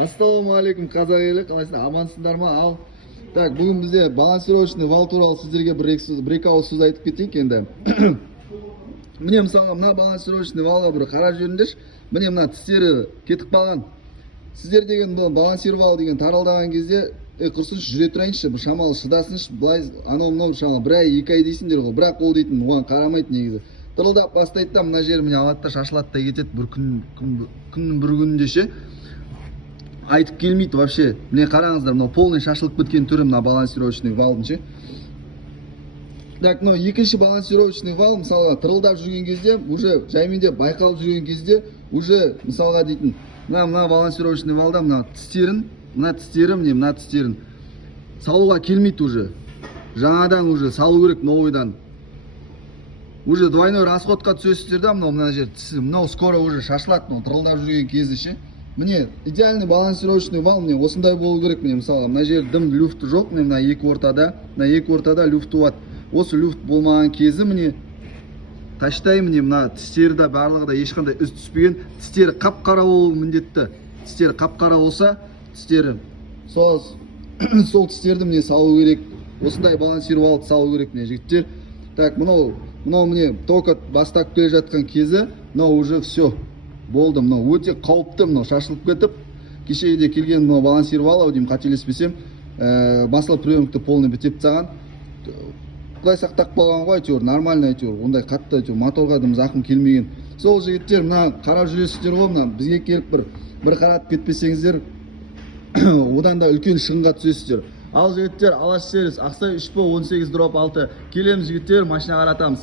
Ассалаумағалейкум қазақ елі, қалайсыздар, амансыздар ма? Ал. Так, бүгін бізде балансировочный вал туралы сіздерге бір-екі ауыз сөз айтып кетейік енді. Міне мысалға мына балансировочный валға бір қарап жүріңдерші. Міне мына тістері кетіп қалған. Сіздер деген бұл балансировал деген таралдаған кезде, құрсыншы жүре тұрайыншы, бір шамалы шыдасыншы, былай анау-мынау шамалы бір ай, 2 ай дейсіңдер ғой. Бірақ ол дейтін оған қарамайды негізі. Тырылдап бастайды да, мына жері міне алады да шашылады да кетеді бір күннің бір күнінде ше. Айтып келмейді вообще. Міне қараңыздар, мынау полный шашылып кеткен түрі мына балансировочный валдың ше. Так, мынау екінші балансировочный вал мысалға тырылдап жүрген кезде, уже жайменде байқалып жүрген кезде, уже мысалға дейтін, мына балансировочный валда мына тістерін салуға келмейді уже. Жаңадан уже салу керек новойдан. Уже двойной расходқа түсесіздер да, мына жер тісі, мынау скоро уже шашылады, мынау тырылдап жүрген кезде ше. Міне идеальный балансировочный вал міне осындай болу керек. Міне мысалы мына жер дым люфт жоқ, мына екі ортада люфт болады. Осы люфт болмаған кезі міне таштай міне мына тістері барлығы да ешқандай із түспеген. Тістері қап-қара болуы міндетті. Тістері қап-қара болса, тістері сол тістерді міне салу керек. Осындай балансировалды салу керек міне жігіттер. Так, мынау міне только бастап келе жатқан кезі, мынау уже все. Болды, мынау өте қауіпті, мынау шашылып кетіп, кешегіде келген мынау балансировал деймін, қателеспесем, басыл приемокты полный бітеп тастаған. Құдай сақтап қалған ғой, әйтеуір, нормально әйтеуір, ондай қатты әйтеуір, моторға дым зақым келмеген. Сол жігіттер, мына қарап жүресіздер ғой, мына бізге келіп бір қаратып кетпесеңіздер, одан да үлкен шығынға түсесіздер. Ал жігіттер, Алаш сервис, Ақсай 3P18-6 келеміз жігіттер, машина қаратамыз.